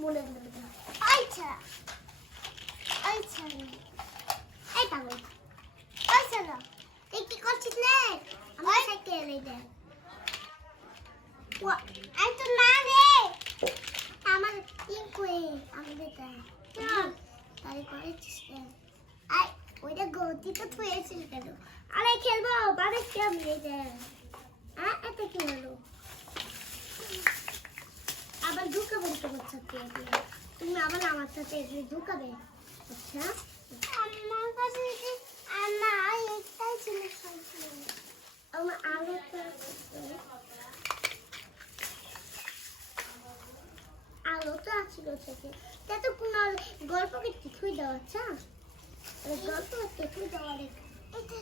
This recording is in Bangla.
মনে আচ্ছা আচ্ছা এই পাগল ওই চলো এই কি করছিস রে আমার সাইকেল এই দে আই তো না রে আমার তিন কই আমি দেতা তাই করেছিস রে আই ওইটা গতিতে থুয়েছিল কেন আরে খেলবো বাড়ি কেমন এই দে এটা কি হলো আবার ঢুকাবো তোমার সাথে তুমি আবার আমার সাথে ঢুকাবে আচ্ছা আমার কাছে আমার একটাই ছিল আমার আলোটা আছিল থেকে তো কোন গল্প কি থুই দাও আচ্ছা গল্প কি থুই দাও এটা